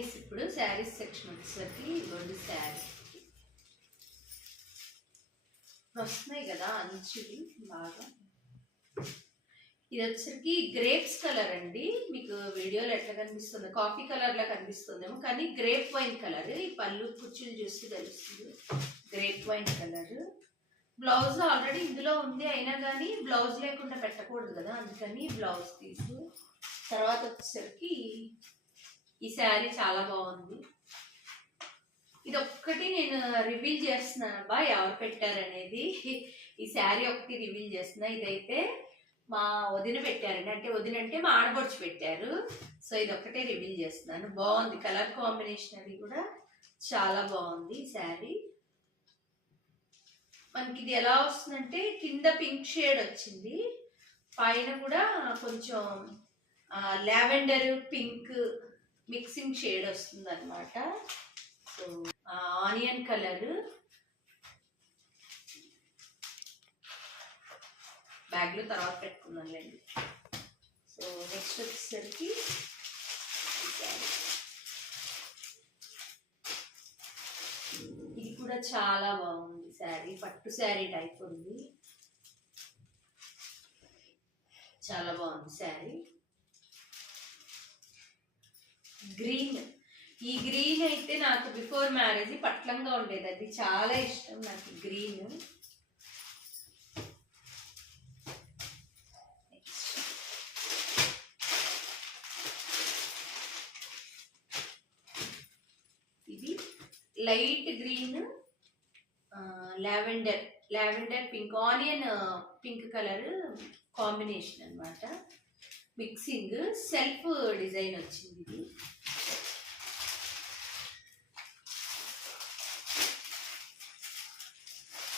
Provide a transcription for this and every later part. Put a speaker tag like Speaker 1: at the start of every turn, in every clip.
Speaker 1: శారీస్ ఇప్పుడు శారీస్ సెక్షన్ వచ్చేసరికి ఇవ్వండి శారీ వస్తున్నాయి కదా అంచులు బాగా. ఇది వచ్చేసరికి గ్రేప్స్ కలర్ అండి. మీకు వీడియోలో ఎట్లా కనిపిస్తుంది? కాఫీ కలర్ లా కనిపిస్తుందేమో. కానీ గ్రేప్ వైన్ కలర్. ఈ పళ్ళు కుర్చీలు చూస్తే తెలుస్తుంది. Grape wine colour. Blouse already ఇందులో ఉంది అయినా కానీ బ్లౌజ్ లేకుండా పెట్టకూడదు కదా. అందుకని బ్లౌజ్ తీసు. తర్వాత వచ్చేసరికి ఈ శారీ చాలా బాగుంది. ఇది ఒక్కటి నేను రివీల్ చేస్తున్నాను అబ్బా ఎవరు పెట్టారనేది. ఈ శారీ ఒకటి రివీల్ చేస్తున్నా. ఇదైతే మా వదిన పెట్టారండి. అంటే వదిన అంటే మా ఆడపడుచు పెట్టారు. సో ఇది ఒక్కటే రివీల్ చేస్తున్నాను. బాగుంది. కలర్ కాంబినేషన్ అది కూడా చాలా బాగుంది శారీ. మనకి ఇది ఎలా వస్తుందంటే కింద పింక్ షేడ్ వచ్చింది. పైన కూడా కొంచెం లావెండర్ పింక్ మిక్సింగ్ షేడ్ వస్తుంది అనమాట సో ఆనియన్ కలర్ బ్యాగ్లో తర్వాత పెట్టుకున్నానులేండి సో నెక్స్ట్ వచ్చేసరికి ఇది కూడా చాలా బాగుంది శారీ. పట్టు శారీ టైప్ ఉంది. చాలా బాగుంది శారీ. గ్రీన్. ఈ గ్రీన్ అయితే నాకు బిఫోర్ మ్యారేజ్ పట్లంగా ఉండేది. అది చాలా ఇష్టం నాకు గ్రీన్. ఇది light green lavender. Lavender pink. Onion pink colour combination అనమాట మిక్సింగ్ సెల్ఫ్ డిజైన్ వచ్చింది ఇది.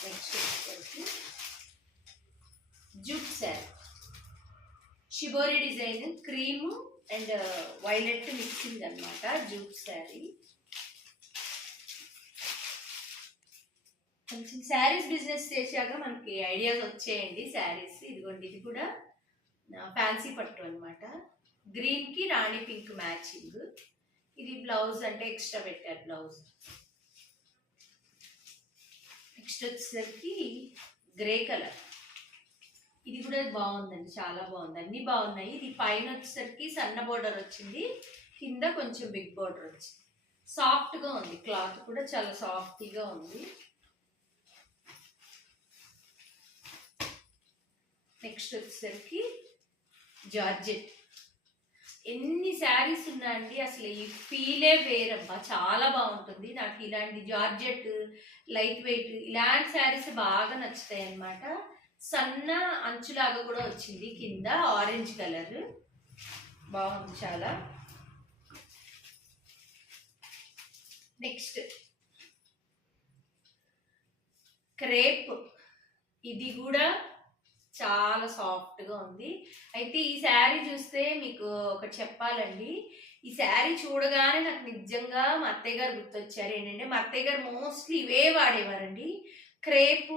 Speaker 1: నెక్స్ట్ వచ్చేసరికి jute sari. Shibori design cream and violet mixing అన్నమాట జూట్ శారీ. కొంచెం శారీస్ బిజినెస్ చేశాక మనకి ఐడియాస్ వచ్చేయండి శారీస్. ఇదిగోండి ఇది కూడా ఫ్యాన్సీ పట్టు అనమాట గ్రీన్కి రాణి పింక్ మ్యాచింగ్ ఇది బ్లౌజ్ అంటే ఎక్స్ట్రా పెట్టారు బ్లౌజ్ నెక్స్ట్ వచ్చేసరికి గ్రే కలర్ ఇది కూడా బాగుందండి చాలా బాగుంది. అన్ని బాగున్నాయి. ఇది పైన వచ్చేసరికి సన్న బోర్డర్ వచ్చింది. కింద కొంచెం బిగ్ బోర్డర్ వచ్చింది. సాఫ్ట్గా ఉంది. క్లాత్ కూడా చాలా సాఫ్టీగా ఉంది. నెక్స్ట్ వచ్చేసరికి జార్జెట్. ఎన్ని శారీస్ ఉన్నాయండి? అసలు ఈ ఫీలే వేరమ్మా చాలా బాగుంటుంది. నాకు ఇలాంటి జార్జెట్ లైట్ వెయిట్ ఇలాంటి శారీస్ బాగా నచ్చుతాయి అన్నమాట సన్న అంచులాగా కూడా వచ్చింది. కింద ఆరెంజ్ కలర్. బాగుంది చాలా. నెక్స్ట్. క్రేప్. ఇది కూడా చాలా సాఫ్ట్గా ఉంది. అయితే ఈ శారీ చూస్తే మీకు ఒకటి చెప్పాలండి. ఈ శారీ చూడగానే నాకు నిజంగా మా అత్తయ్య గారు గుర్తొచ్చారు. ఏంటంటే మా అత్తయ్య గారు మోస్ట్లీ ఇవే వాడేవారండి. క్రేపు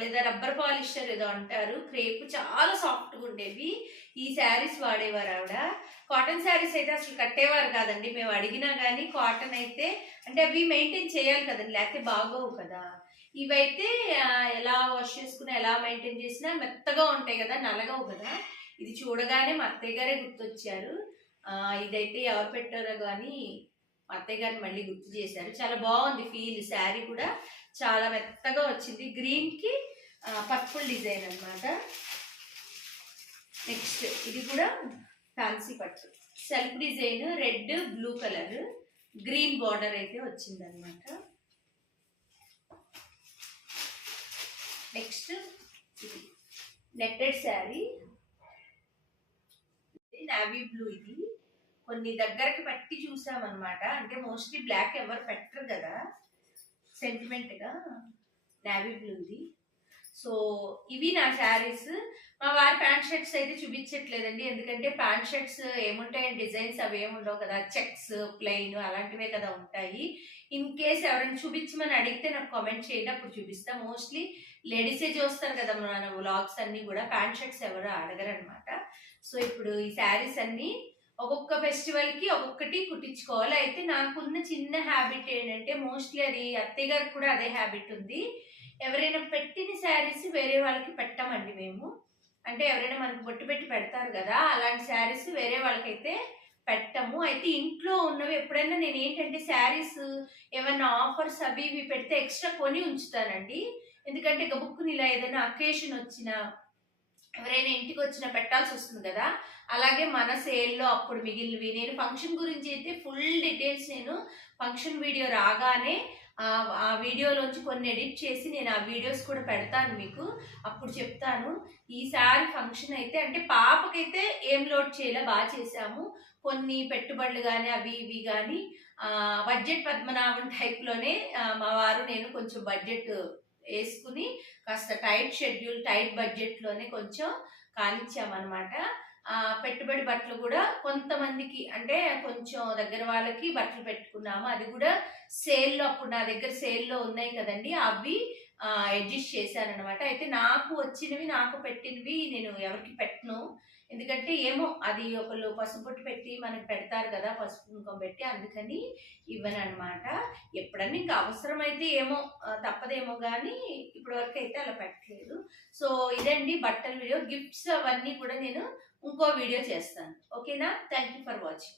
Speaker 1: లేదా రబ్బర్ పాలిస్టర్ ఏదో అంటారు. క్రేపు చాలా సాఫ్ట్గా ఉండేవి. ఈ శారీస్ వాడేవారు ఆవిడ. కాటన్ శారీస్ అయితే అసలు కట్టేవారు కాదండి. మేము అడిగినా కానీ కాటన్ అయితే అంటే అవి మెయింటైన్ చేయాలి కదండి. లేకపోతే బాగోవు కదా. ఇవైతే చేసుకున్నా ఎలా మెయింటైన్ చేసినా మెత్తగా ఉంటాయి కదా నల్లగవు కదా. ఇది చూడగానే మా అత్తయ్య గారే గుర్తొచ్చారు. ఇదైతే ఎవరు పెట్టారో కానీ మా అత్తయ్య గారిని మళ్ళీ గుర్తు చేశారు. చాలా బాగుంది ఫీల్ శారీ కూడా. చాలా మెత్తగా వచ్చింది. గ్రీన్కి పర్పుల్ డిజైన్ అన్నమాట. నెక్స్ట్ ఇది కూడా ఫ్యాన్సీ పట్టు self design red blue colour green border అయితే వచ్చింది నెక్స్ట్ ఇది నెట్టెడ్ శారీ. నావీ బ్లూ ఇది. కొన్ని దగ్గరకి పట్టి చూసామన్నమాట. అంటే మోస్ట్లీ బ్లాక్ ఎవరు పెట్టరు కదా. సెంటిమెంట్గా నావీ బ్లూ ఇది. సో ఇవి నా శారీస్. మా వారి ప్యాంట్ షర్ట్స్ అయితే చూపించట్లేదండి. ఎందుకంటే ప్యాంట్ షర్ట్స్ ఏముంటాయండి? డిజైన్స్ అవి ఏముండవు కదా? చెక్స్ ప్లెయిన్ అలాంటివే కదా ఉంటాయి. ఇన్ కేస్ ఎవరైనా చూపించమని అడిగితే నాకు కామెంట్ చేయండి. అప్పుడు చూపిస్తా. మోస్ట్లీ లేడీసే చూస్తారు కదా మన వ్లాగ్స్ అన్నీ కూడా. ప్యాంట్ షర్ట్స్ ఎవరు అడగరు అనమాట సో ఇప్పుడు ఈ శారీస్ అన్నీ ఒక్కొక్క ఫెస్టివల్కి ఒక్కొక్కటి కుట్టించుకోవాలి. అయితే నాకున్న చిన్న హ్యాబిట్ ఏంటంటే మోస్ట్లీ అది అత్తయ్య గారికి కూడా అదే హ్యాబిట్ ఉంది. ఎవరైనా పెట్టిన శారీస్ వేరే వాళ్ళకి పెట్టమండి మేము. అంటే ఎవరైనా మనకు బొట్టు పెట్టి పెడతారు కదా అలాంటి శారీస్ వేరే వాళ్ళకైతే పెట్టము. అయితే ఇంట్లో ఉన్నవి ఎప్పుడైనా నేను ఏంటంటే శారీస్ ఏమైనా ఆఫర్స్ అవి ఇవి పెడితే ఎక్స్ట్రా కొని ఉంచుతానండి. ఎందుకంటే గబుక్కుని ఇలా ఏదైనా అకేషన్ వచ్చినా ఎవరైనా ఇంటికి వచ్చినా పెట్టాల్సి వస్తుంది కదా. అలాగే మన సేల్లో అప్పుడు మిగిలినవి. నేను ఫంక్షన్ గురించి అయితే ఫుల్ డీటెయిల్స్ నేను ఫంక్షన్ వీడియో రాగానే ఆ వీడియోలోంచి కొన్ని ఎడిట్ చేసి నేను ఆ వీడియోస్ కూడా పెడతాను మీకు. అప్పుడు చెప్తాను. ఈసారి ఫంక్షన్ అయితే అంటే పాపకైతే ఏం లోడ్ చేయలే బాగా చేసాము కొన్ని పెట్టుబడులు కానీ అవి ఇవి కానీ బడ్జెట్ పద్మనాభం టైప్లోనే మా వారు నేను కొంచెం బడ్జెట్ వేసుకుని కాస్త టైట్ షెడ్యూల్ టైట్ బడ్జెట్లోనే కొంచెం కానిచ్చామన్నమాట. పెట్టుబడి బట్టలు కూడా కొంతమందికి అంటే కొంచెం దగ్గర వాళ్ళకి బట్టలు పెట్టుకున్నాము. అది కూడా సేల్లో అప్పుడు నా దగ్గర సేల్లో ఉన్నాయి కదండి. అవి అడ్జస్ట్ చేశాను అనమాట అయితే నాకు వచ్చినవి నాకు పెట్టినవి నేను ఎవరికి పెట్టను. ఎందుకంటే ఏమో అది ఒకళ్ళు పసుపు పొట్టు పెట్టి మనకి పెడతారు కదా పసుపు కుంకుమ పెట్టి అందుకని ఇవ్వను అనమాట ఎప్పుడన్నా ఇంకా అవసరమైతే ఏమో తప్పదేమో కానీ ఇప్పటివరకు అయితే అలా పెట్టలేదు. సో ఇదండి బట్టల వీడియో గిఫ్ట్స్ అవన్నీ కూడా నేను ఇంకో వీడియో చేస్తాను. ఓకేనా? Thank you for watching